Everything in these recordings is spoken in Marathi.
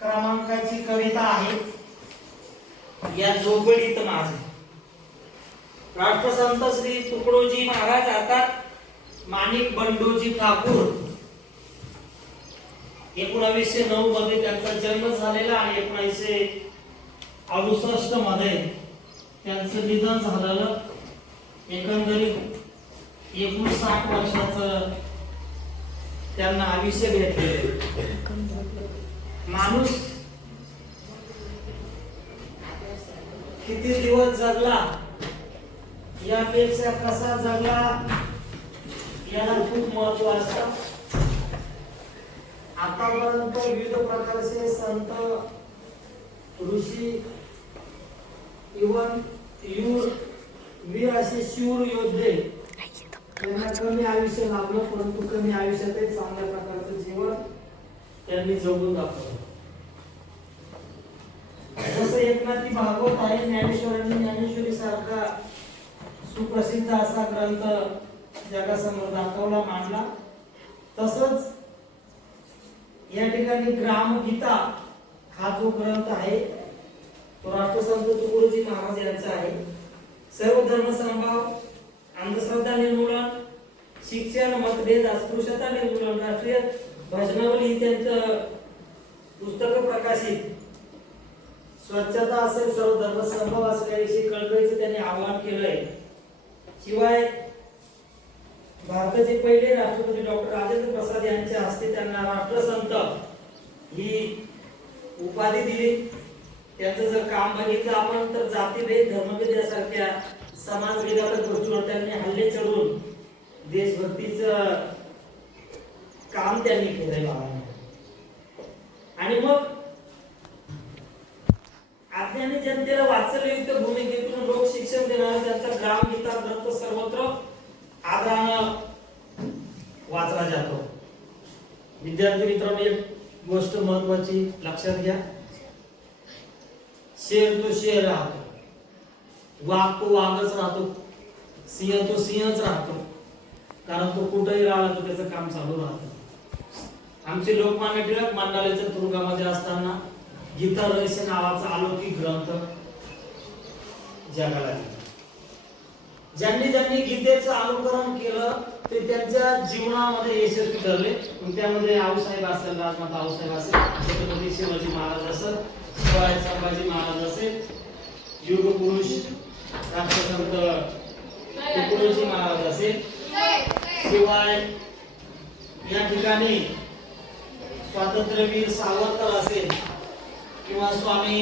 क्रमांकाची कविता आहे. या झोपडीत माझे. राष्ट्रसंत श्री तुकडोजी महाराज आता माणिक बंडोजी ठाकूर 1909 मध्ये त्यांचा जन्म झालेला आणि 1968 मध्ये त्यांचं निधन झालेलं. एकंदरीत 59 वर्षाचं त्यांना आयुष्य भेटले. माणूस किती दिवस जगला यापेक्षा कसा जगला याला खूप महत्व असतं. आतापर्यंत विविध प्रकारचे संत ऋषी इवन वीर असे शूर योद्धे त्यांना कमी आयुष्य लाभलं, परंतु कमी आयुष्यातही चांगल्या प्रकारचं जीवन त्यांनी जगून दाखवलं. जसं एकनाथी भागवत आहे, ज्ञानेश्वरी सारखा सुप्रसिद्ध असा ग्रंथ जगासमोर दाखवला, मांडला. तसंच या ठिकाणी ग्रामगीता हा जो ग्रंथ आहे तो राष्ट्रसंत तुकडोजी महाराज यांचा आहे. सर्व धर्म समभाव, अंधश्रद्धा निर्मूलन, शिक्षण, मतभेद, अस्पृश्यता निर्मूलन, राष्ट्रीय भजनावली त्यांचं पुस्तक प्रकाशित. स्वच्छता असेल, सर्व धर्म समभाव असेल याविषयी कळकळीचं त्यांनी आवाहन केलंय. शिवाय भारताचे पहिले राष्ट्रपती डॉक्टर राजेंद्र प्रसाद यांच्या हस्ते त्यांना राष्ट्रसंत ही उपाधी दिली. त्यांचं जर काम बघितलं आपण तर जातीभेद, धर्मभेद यासारख्या समाजभेदाच्या गोष्टीवर त्यांनी हल्ले चढवून देशभक्तीचं काम त्यांनी केलंय बाळांनो. आणि मग अज्ञानी जनतेला वाचलयुक्त भूमिकेतून लोक शिक्षण देणारा त्यांचा ग्रामगीता ग्रंथ सर्वत्र आदरानं वाचला जातो. विद्यार्थी मित्रांनो, एक गोष्ट महत्वाची लक्षात घ्या. शेर तो शेर राहतो, वाघ तो वाघच राहतो, सिंह तो सिंहच राहतो. कारण तो कुठेही राहिला तो त्याचं काम चालू राहतं. आमचे लोकमान्य टिळक मंडालेच्या तुरुंगामध्ये असताना गीता रहस्य नावाचा अलौकिक ग्रंथ जगाला दिला. ज्यांनी ज्यांनी गीतेचं अनुकरण केलं ते त्यांच्या जीवनामध्ये यशस्वी ठरले. त्यामध्ये आऊसाहेब असेल, राजमाता आऊसाहेब असेल, छत्रपती शिवाजी महाराज असेल, शिवाय संभाजी महाराज असेल, युग पुरुष राष्ट्रसंत तुकडोजी महाराज असेल, शिवाय या ठिकाणी स्वातंत्र्यवीर सावरकर असेल किंवा स्वामी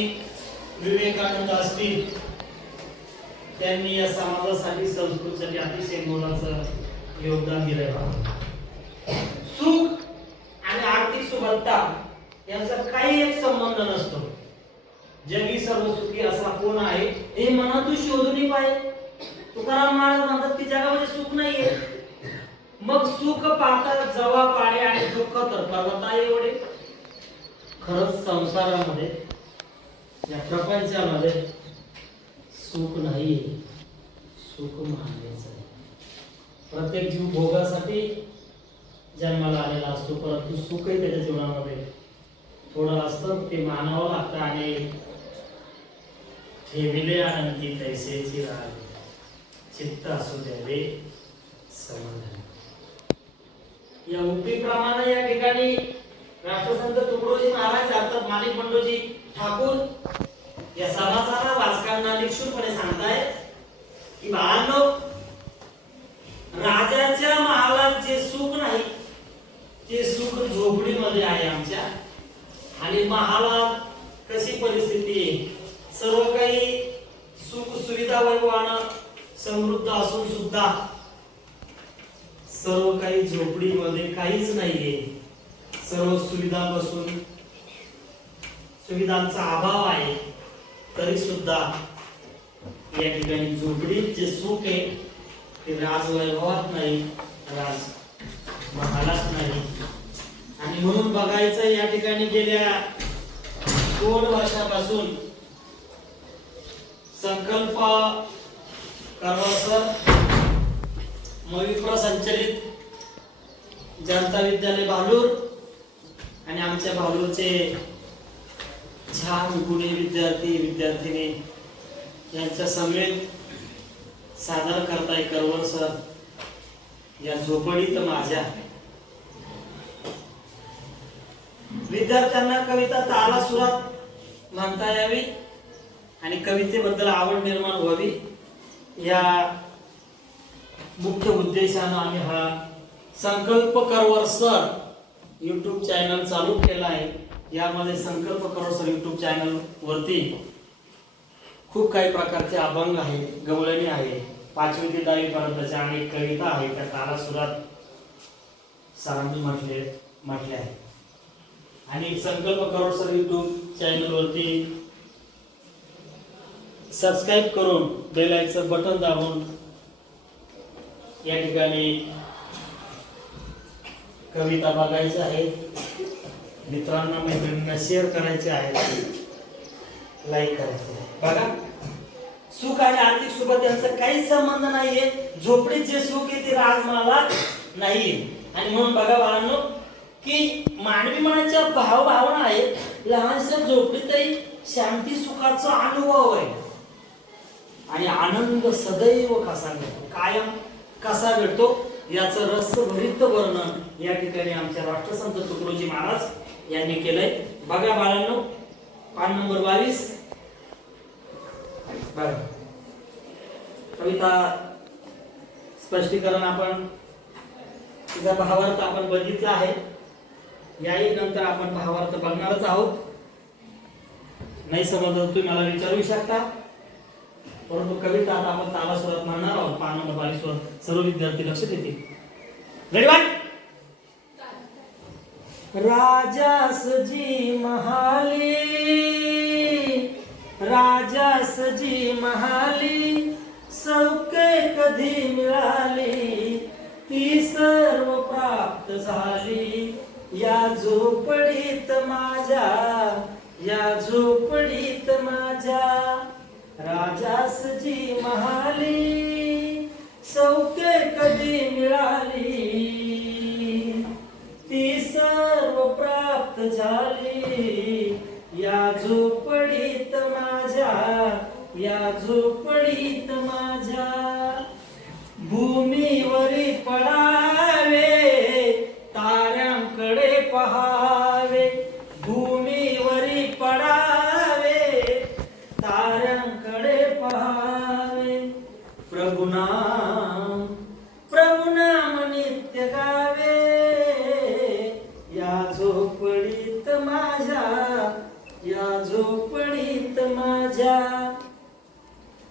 विवेकानंद असतील. त्यांनी या समाजासाठी, संस्कृतीसाठी अतिशय मोलाचं योगदान दिलंय. सुख आणि आर्थिक सुबत्ता यांचा काही एक संबंध नसतो. जगी सर्व सुखी असा कोण आहे हे मनातून शोधून पाहिजे. तुकाराम महाराज म्हणतात की जगामध्ये सुख नाहीये. मग सुख पाहता जवा पाडे आणि दुःख तर पर्वता एवढे. खरंच संसारामध्ये, या प्रपंचामध्ये सुख नाही, सुख मानवायचं आहे. प्रत्येक जीव भोगासाठी जन्माला आलेला असतो, परंतु सुखही त्याच्या जीवनामध्ये थोडं असतं, ते मानावं लागतं. आणि ठेविले आनंदी तैसेची राग, चित्त असू द्यावे समाधान. या उक्तीप्रमाणे या ठिकाणी राष्ट्रसंत तुकडोजी महाराज अर्थात माणिक बंडोजी ठाकूर या समाजाला वाचकांना निक्षूळपणे सांगताय की बाळांनो, राजाच्या महालात जे सुख नाही ते सुख झोपडीमध्ये आहे आमच्या. आणि महालात कशी परिस्थिती आहे, सर्व काही सुख सुविधा वैभवानं समृद्ध असून सुद्धा सर्व काही झोपडीमध्ये काहीच नाहीये. सर्व सुविधांपासून सुविधांचा अभाव आहे, तरी सुद्धा या ठिकाणी झोपडीत जे सुख आहे ते राजवैभवात नाही, राज महालात नाही. आणि म्हणून बघायचं, या ठिकाणी गेल्या 2 वर्षापासून संकल्प कर्मसर मविप्र संचलित जनता विद्यालय भालूर आणि आमच्या भालूरचे छान गुणी विद्यार्थी विद्यार्थिनी यांच्या समवेत सादर करताय करवर सर या झोपडीत माझ्या. विद्यार्थ्यांना कविता ताला सुरात म्हणता यावी आणि कवितेबद्दल आवड निर्माण व्हावी या मुख्य उद्देशानं आम्ही हा संकल्प करवर सर YouTube चॅनल चालू केला आहे. यामध्ये संकल्प करवर सर YouTube चॅनल वरती खूप काही प्रकारचे अभंग आहे, गवळणी आहे, 5वी ते 10वी पर्यंतच्या अनेक कविता आहेत त्या ताला सुरात सरांनी म्हटले आहे. आणि संकल्प करवर सर YouTube चॅनल वरती सबस्क्राइब करून बेल आयकॉन बटन दाबून या ठिकाणी कविता बघायच्या आहेत, मित्रांना मैत्रिणींना शेअर करायचे आहेत, लाईक करायचे आहे. बघा, सुख आणि आर्थिक सुखात यांचा काहीच संबंध नाहीये. झोपडीत जे सुख आहे ते राजमाला नाहीये. आणि म्हणून बघा बाळांनो की मानवी मनाच्या भावना आहेत. लहानशा झोपडीतही शांती सुखाचा अनुभव आहे आणि आनंद सदैव कसा मिळतो, कायम कसा भेटतो याचं रसभरीत वर्णन या ठिकाणी आमच्या राष्ट्रसंत तुकडोजी महाराज यांनी केलंय. बघा बाळांनो, पान नंबर 22. बघा, कविता स्पष्टीकरण आपण तिचा भावार्थ आपण बघितला आहे. याही नंतर आपण भावार्थ बघणारच आहोत. नाही समजलं तुम्ही मला विचारू शकता, परंतु कविता आता आपण ताला सुरात म्हणणार आहोत. पान नंबर 22 वर सर्व विद्यार्थी लक्ष देतील. Ready one. राजासजी महाली, राजासजी महाली, सौख्य कधी मिळाली, ती सर्व प्राप्त झाली या झोपडीत माझ्या, या झोपडीत माझ्या. राजासजी महाली, सौख्य कधी मिळाली, ती सर्व प्राप्त झाली या झोपडीत माझ्या, या झोपडीत माझ्या. भूमीवरी पडावे, ताऱ्यांकडे पहावे, भूमीवरी पडावे, ताऱ्यांकडे पहावे. प्रभुनाम, प्रभुनाम नित्य गावे या झोपडीत माझ्या, या झोपडीत माझ्या.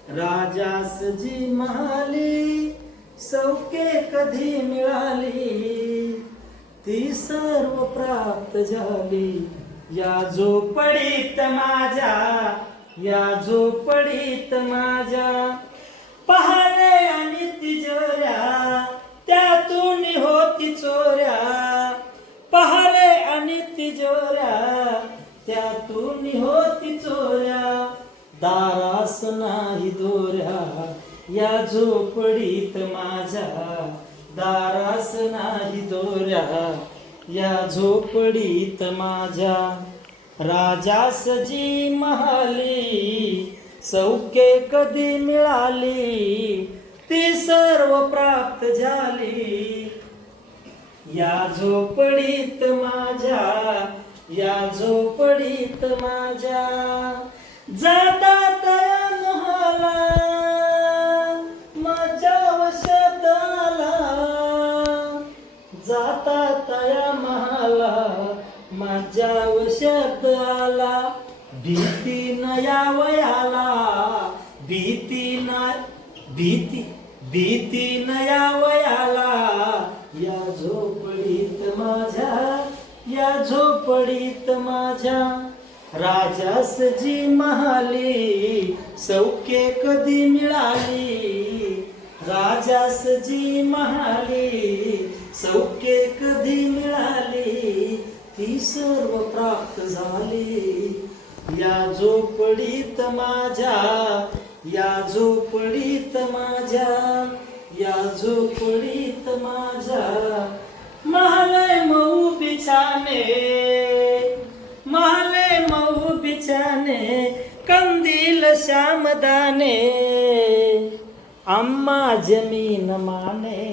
राजासजी महाली, सौख्य कधी मिळाली, ती सर्व प्राप्त झाली या झोपडीत माझ्या, या झोपडीत माझ्या. पहारे आणि तिजोऱ्या त्यातून होती चोऱ्या, पहारे आणि तिजोऱ्या त्यातून होती चोऱ्या. दारास नाही दोऱ्या या झोपडीत माझ्या, दारास नाही दोऱ्या या झोपडीत माझ्या. राजासजी महाली, सौख्य कधी मिळाली, ती सर्व प्राप्त झाली या झोपडीत माझ्या, या झोपडीत माझ्या. जाता तया मोहाला माझ्या वशात आला, जाता तया महाला माझ्या वशात आला. भीती न यावयाला, भीती न भीती, भीती न यावयाला या झोपडीत माझ्या, या झोपडीत माझ्या. राजासजी महाली, सौख्य कधी मिळाली, राजासजी महाली, सौख्य कधी मिळाली, ती सर्व प्राप्त झाली या झोपडीत माझ्या, या झोपडीत माझ्या, या झोपडीत माझ्या. महले मऊ बिछाने, महले मऊ बिछाने, छाने कंदील श्यामदाने आम्हा जमीन माने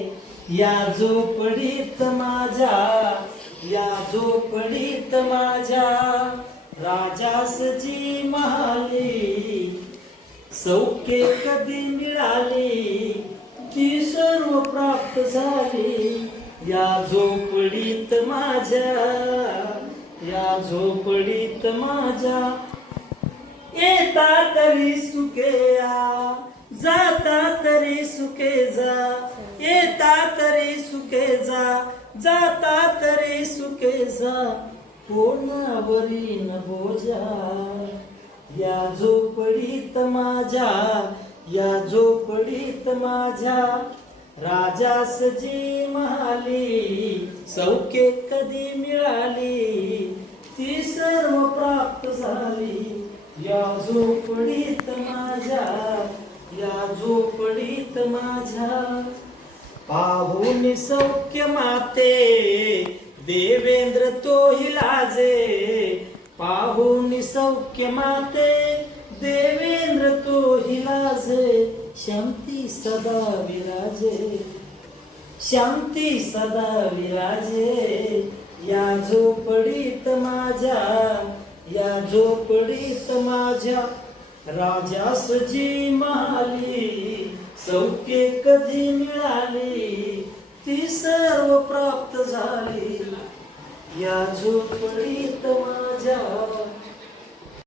या झोपडीत माझ्या या झोपडीत माझ्या राजासजी महाली सौख्य कधी मिळाली ती सर्व प्राप्त झाली या झोपडीत माझ्या या झोपडीत माझ्या येता तरी सुखे या जाता तरी सुखे जा येता तरी सुखे जा जाता तरी सुखे जा कोणावरी न बोजा या झोपडीत माझ्या या झोपडीत माझ्या राजासजी महाली सौख्य कधी मिळाली ती सर्व प्राप्त झाली या झोपडीत माझ्या या झोपडीत माझ्या पाहून सौख्य माते देवेंद्र तोही लाजे पाहून सौख्य माते देवेंद्र तोही लाजे शांती सदा विराजे शांती सदा विराजे या झोपडीत माझ्या या झोपडीत माझ्या राजासजी महाली सौख्य कधी मिळाली ती सर्व प्राप्त झाली या झोपडीत माझ्या